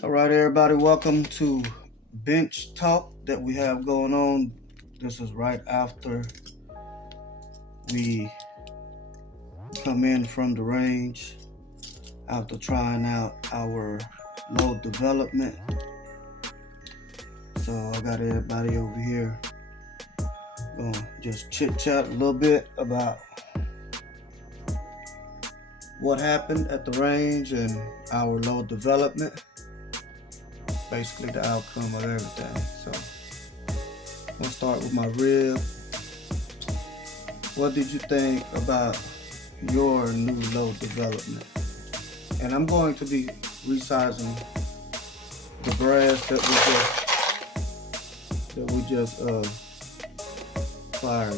All right, everybody, welcome to Bench Talk that we have going on. This is right after we come in from the range after trying out our load development. So I got everybody over here gonna just chit chat a little bit about what happened at the range and our load development. Basically the outcome of everything. So I'm gonna start with my rib. What did you think about your new load development? And I'm going to be resizing the brass that we just fired,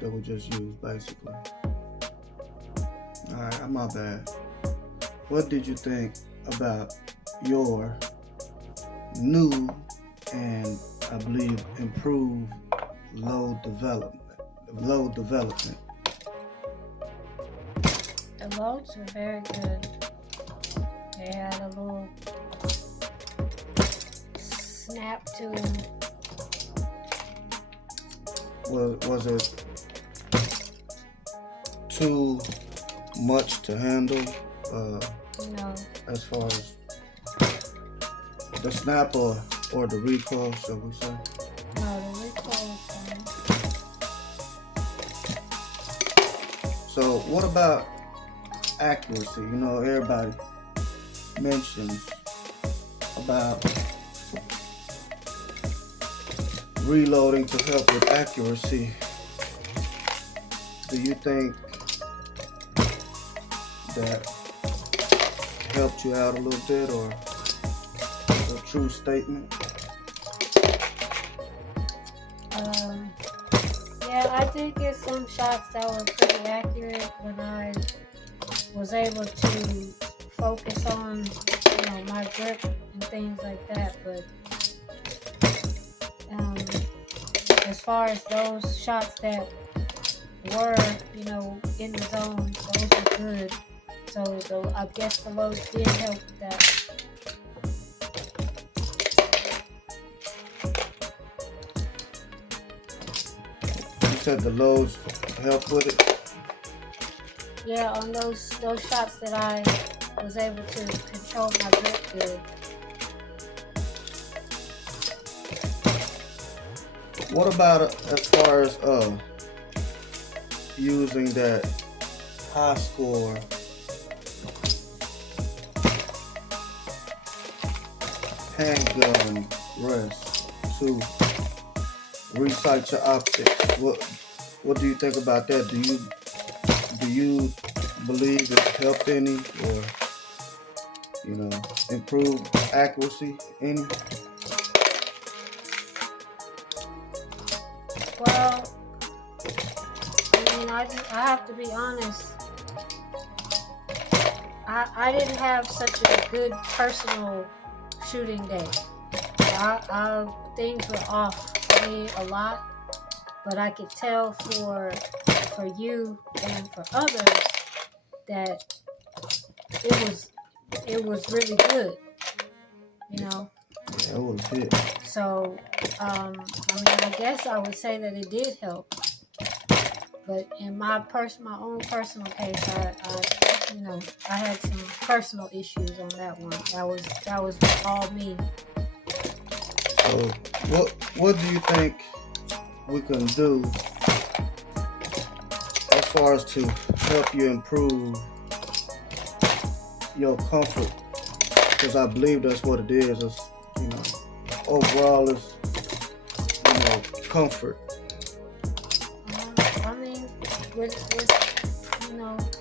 that we just used basically. Alright, my bad. What did you think about your new and I believe improved load development? The loads were very good. They had a little snap to them. Was it too much to handle? No. As far as the snap or the recoil, shall we say? No, the recoil was fine. So what about accuracy? You know, everybody mentions about reloading to help with accuracy. Do you think that helped you out a little bit, or a true statement? Yeah, I did get some shots that were pretty accurate when I was able to focus on, my grip and things like that. But as far as those shots that were, in the zone, those were good. So I guess the loads did help with that. You said the loads help with it? Yeah, on those shots that I was able to control my grip good. What about as far as using that Hyskore handgun rest to recite your optics? What do you think about that? Do you believe it helped any, or improved accuracy any? Well, I have to be honest. I didn't have such a good personal shooting day. Things were off for me a lot, but I could tell for you and for others that it was really good. Yeah, it was good. So, I guess I would say that it did help. But in my own personal case, I had some personal issues on that one. That was all me. So, what do you think we can do as far as to help you improve your comfort? Because I believe that's what it is. It's, overall is, comfort. With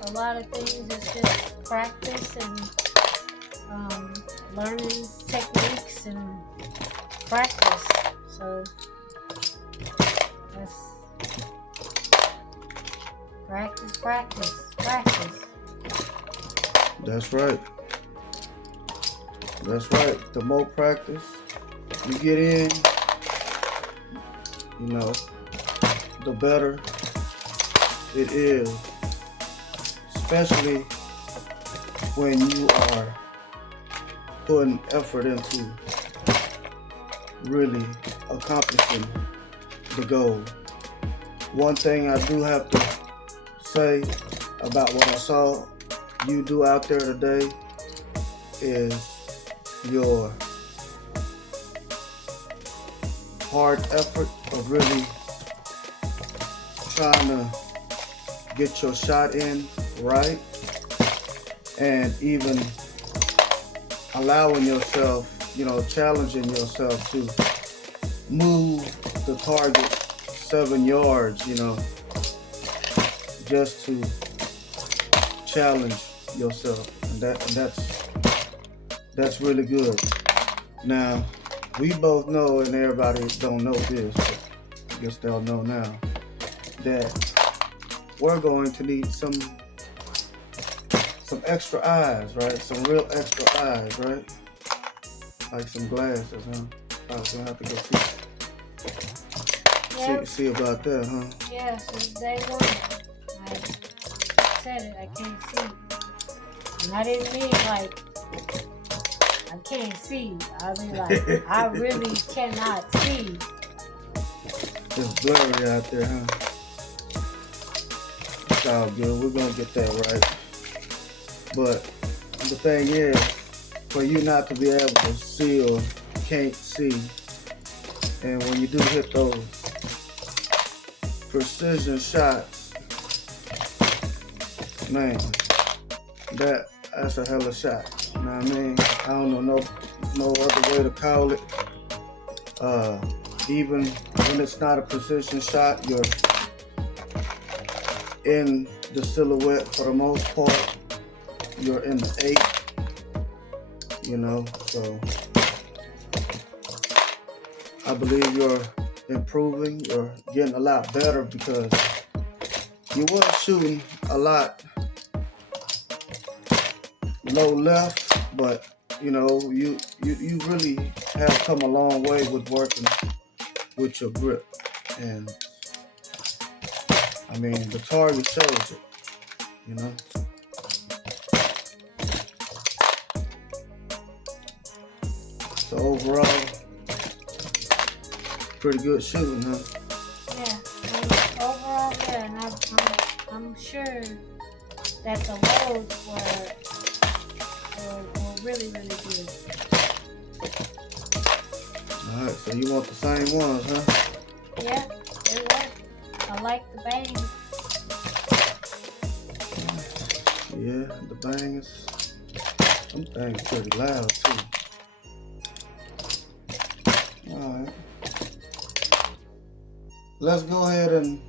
a lot of things, it's just practice and learning techniques and practice. So that's practice. That's right. The more practice you get in, the better it is, especially when you are putting effort into really accomplishing the goal. One thing I do have to say about what I saw you do out there today is your hard effort of really trying to get your shot in right, and even allowing yourself, challenging yourself to move the target 7 yards, just to challenge yourself, and that's really good. Now, we both know, and everybody don't know this, but I guess they'll know now, that we're going to need some extra eyes, right? Some real extra eyes, right? Like some glasses, huh? I was gonna have to go see about that, huh? Yeah, since day one, I said it, I can't see. And I didn't mean like, I can't see. I mean like, I really cannot see. It's blurry out there, huh? It's all good. We're gonna get that right. But the thing is, for you not to be able to see or can't see, and when you do hit those precision shots, man, that's a hell of a shot. You know what I mean? I don't know no other way to call it. Even when it's not a precision shot, you're in the silhouette for the most part. You're in the 8, so I believe you're improving. You're getting a lot better because you were shooting a lot low left, but you really have come a long way with working with your grip, and I mean the target shows it, So overall, pretty good shooting, huh? Yeah, overall, yeah, and I'm sure that the loads were really, really good. All right, so you want the same ones, huh? Yeah, they were. I like the bang. Yeah, the bangs. Some things pretty loud too. Alright. Let's go ahead and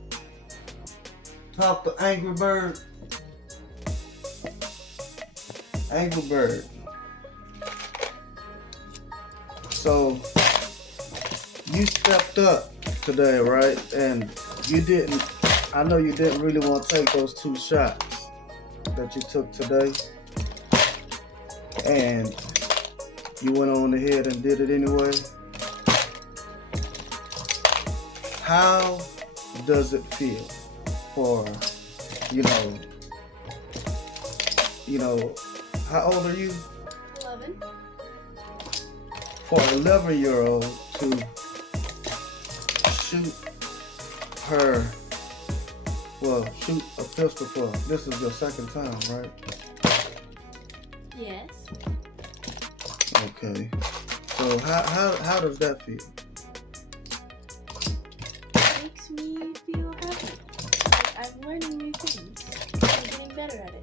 talk to Angry Bird. Angry Bird. So you stepped up today, right? And I know you didn't really want to take those 2 shots that you took today. And you went on ahead and did it anyway. How does it feel for, how old are you? 11. For an 11-year-old to shoot a pistol for, this is your second time, right? Yes. Okay. So how does that feel? Makes me feel happy. Like I'm learning new things. I'm getting better at it.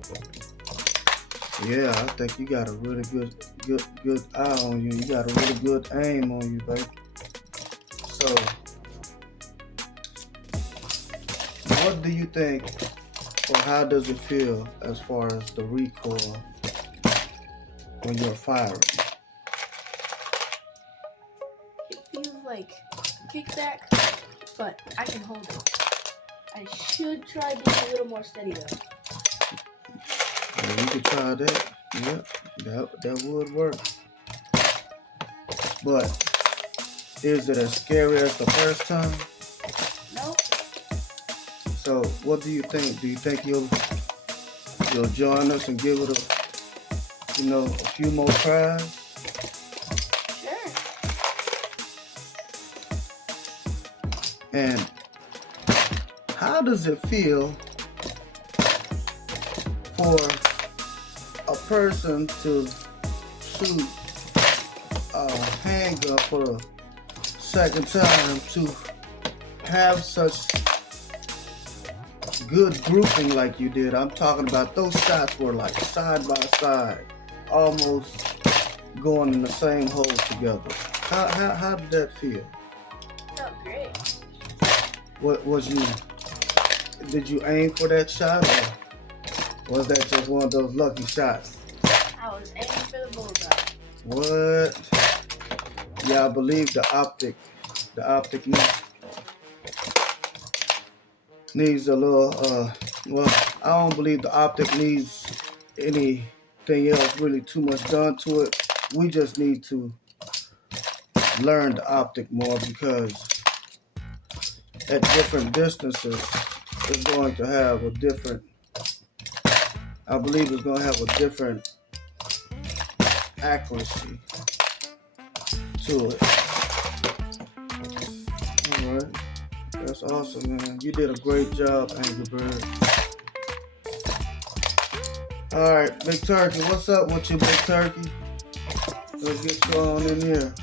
Yeah, I think you got a really good eye on you. You got a really good aim on you, baby. So, what do you think, or how does it feel as far as the recoil when you're firing? It feels like kickback, but I can hold it. I should try being a little more steady though. Yeah, you could try that. Yeah, that would work. But is it as scary as the first time? Nope. So what do you think? Do you think you'll join us and give it a few more tries? And how does it feel for a person to shoot a handgun for the second time, to have such good grouping like you did? I'm talking about those shots were like side by side, almost going in the same hole together. How did that feel? Felt great. What was you? Did you aim for that shot, or was that just one of those lucky shots? I was aiming for the bullseye. What? Yeah, I believe the optic needs a little. Well, I don't believe the optic needs anything else really too much done to it. We just need to learn the optic more, because at different distances it's going to have a different, I believe it's going to have a different accuracy to it. Alright, that's awesome, man. You did a great job, Angry Bird. Alright, Big Turkey, what's up with you, Big Turkey? Let's get you on in here.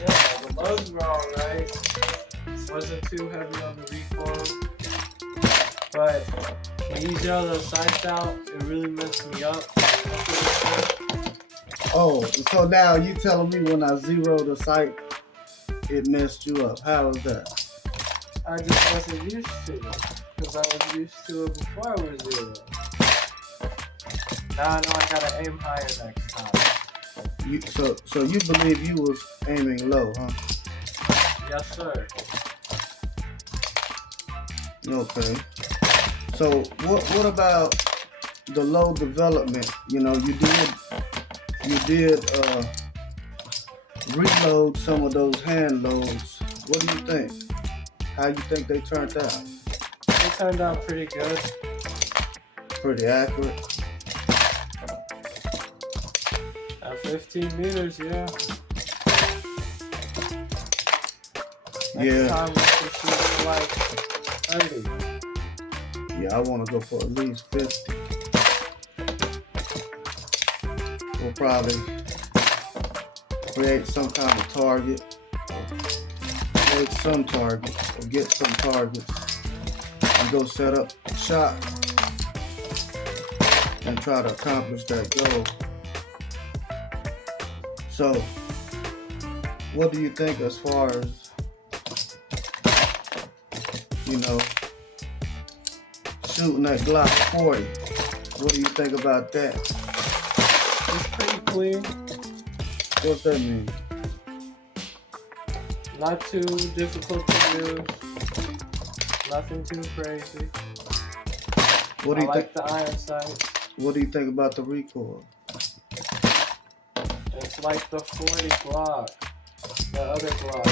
Yeah, the loads were alright. Wasn't too heavy on the recoil. But when you zero those sights out, it really messed me up. Oh, so now you telling me when I zeroed the sight, it messed you up. How is that? I just wasn't used to it. Because I was used to it before I was zero. Now I know I gotta aim higher next time. So you believe you was aiming low, huh? Yes, sir. Okay. So what about the low development? You know, you did reload some of those hand loads. What do you think? How you think they turned out? They turned out pretty good. Pretty accurate. At 15 meters, yeah. Next time we should shoot for like 30. Yeah, I want to go for at least 50. We'll probably create some kind of target, create some targets, or get some targets, and go set up a shot and try to accomplish that goal. So, what do you think as far as, you know, shooting that Glock 40? What do you think about that? It's pretty clean. What's that mean? Not too difficult to use. Nothing too crazy. What do you I think? like the iron sight. What do you think about the recoil? It's like the 40 Glock. The other Glock.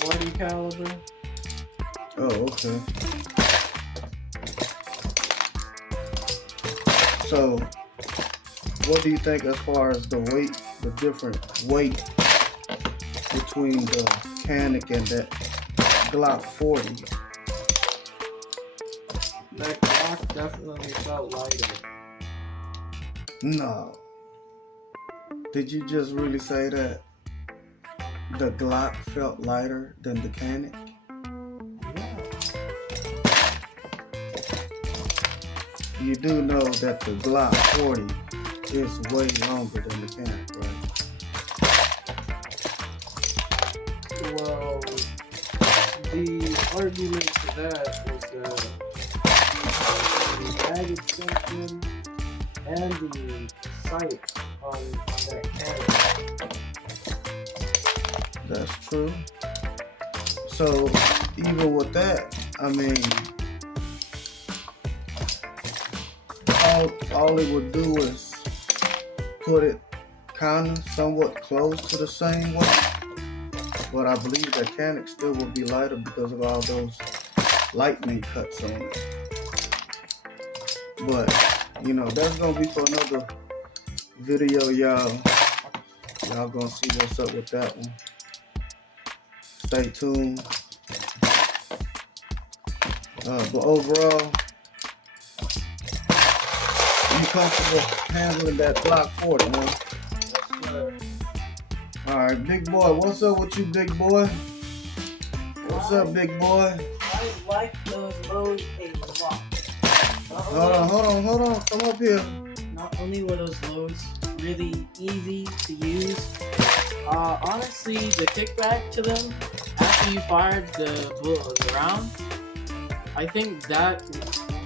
40 caliber. Oh, okay. So, what do you think as far as the weight, the different weight between the Canic and that Glock 40? That Glock definitely felt lighter. No. Did you just really say that the Glock felt lighter than the Canic? Yeah. You do know that the Glock 40 is way longer than the Canic, right? Well, the argument to that is that the mag extension and the sight on that camera. That's true. So even with that, I mean, all it would do is put it kind of somewhat close to the same weight. But I believe that Canic still would be lighter because of all those lightning cuts on it. But, you know, that's going to be for another video, y'all. Y'all going to see what's up with that one. stay tuned. But overall, you comfortable handling that Glock 40, huh? Yes, sir. Alright, big boy. What's up with you, big boy? What's up, big boy? I like those loads a lot. Hold on. Come up here. Not only were those loads really easy to use, honestly, the kickback to them after you fired the round, I think that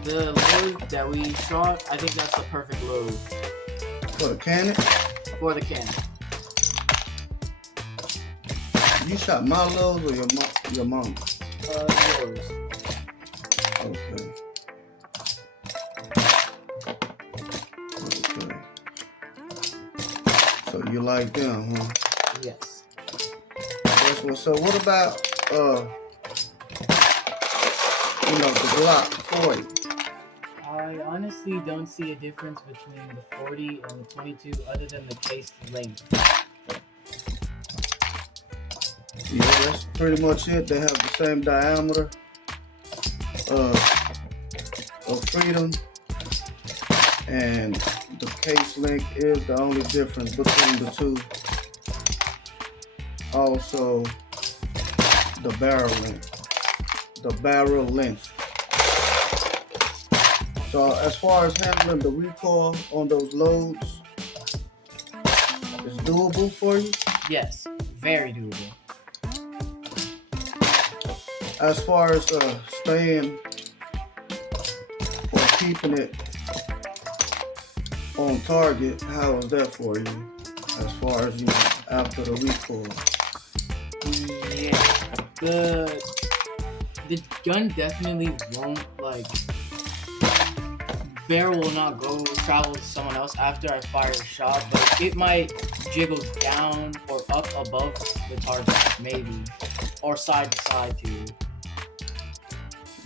the load that we shot, I think that's the perfect load For the cannon? for the cannon. You shot my loads or your mom? Yours. Okay. So you like them, huh? Yes. That's what's up. What about the Glock 40? I honestly don't see a difference between the 40 and the 22 other than the case length. Yeah, that's pretty much it. They have the same diameter of freedom, and the case length is the only difference between the two. Also, the barrel length. So as far as handling the recoil on those loads, it's doable for you. Yes, very doable. As far as staying or keeping it on target, how is that for you? As far as after the recoil. Yeah, the gun definitely won't barrel will not travel to someone else after I fire a shot, but it might jiggle down or up above the target, maybe, or side to side too.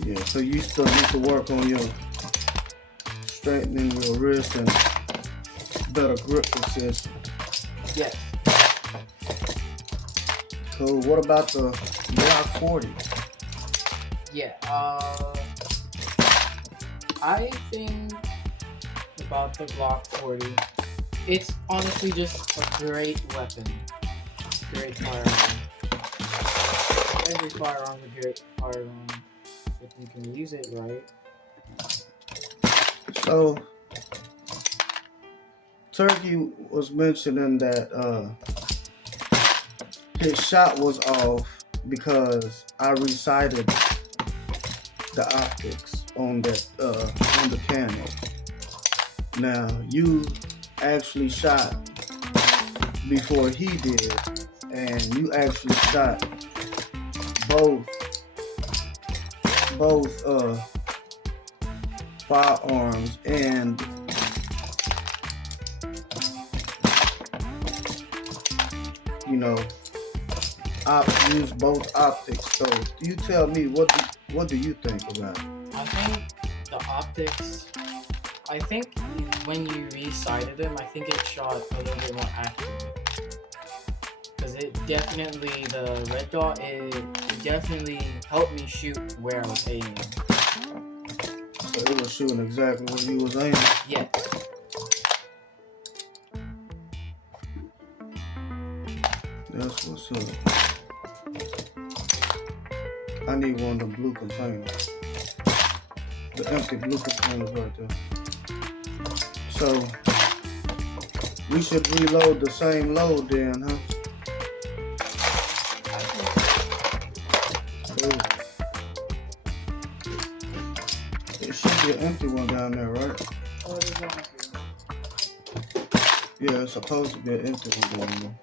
Yeah, so you still need to work on your straightening your wrist and better grip position. Yes. Cool. What about the Glock 40? Yeah. I think about the Glock 40. It's honestly just a great weapon. Great firearm. Every firearm is a great firearm if you can use it right. So, Turkey was mentioning that his shot was off because I resighted the optics on the cannon. Now you actually shot before he did, and you actually shot both firearms and use both optics. So you tell me, what do you think about it? I think the optics. I think when you re-sighted them, I think it shot a little bit more accurate. Because it definitely, the red dot, it definitely helped me shoot where I was aiming. So it was shooting exactly where you was aiming. Yeah. That's what's up. I need one of them blue containers. The empty blue containers right there. So we should reload the same load then, huh? Cool. It should be an empty one down there, right? Oh, it is one here. Yeah, it's supposed to be an empty one down there.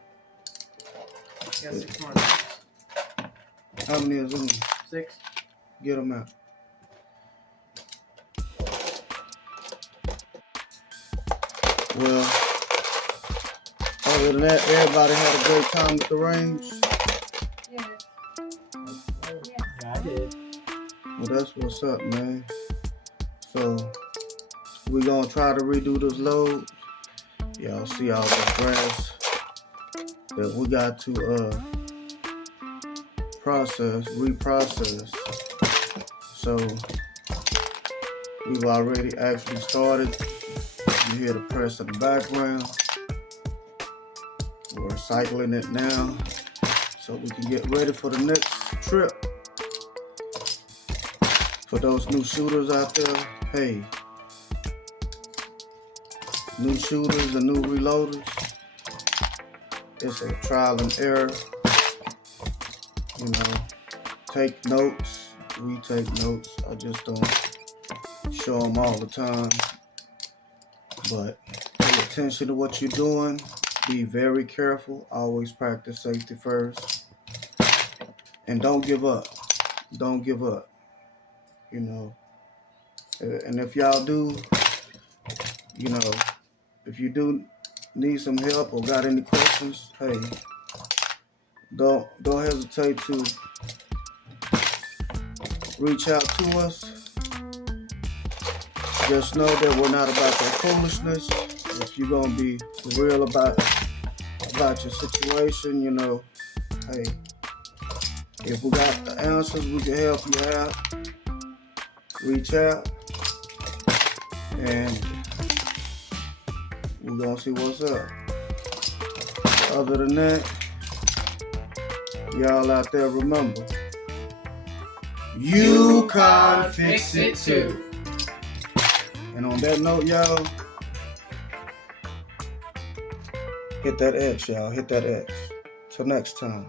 Yeah, 6 more. How many is in there? 6. Get them out. Well, other than that, everybody had a great time at the range. Yes. Yeah, I did. Well, that's what's up, man. So, we're gonna try to redo this load. Y'all see all the grass that we got to reprocess. So we've already actually started. You hear the press in the background. We're cycling it now so we can get ready for the next trip. For those new shooters out there, hey, new shooters and new reloaders, it's a trial and error. You know, take notes. We take notes. I just don't show them all the time. But pay attention to what you're doing. Be very careful. Always practice safety first. And don't give up. Don't give up. You know. And if y'all do, you know, if you do need some help or got any questions, hey, don't hesitate to reach out to us. Just know that we're not about that foolishness. If you're gonna be real about your situation, you know, hey, if we got the answers, we can help you out. Reach out, and we're gonna see what's up. Other than that, y'all out there, remember, you can't fix it too. And on that note, y'all, hit that X, y'all. Hit that X. Till next time.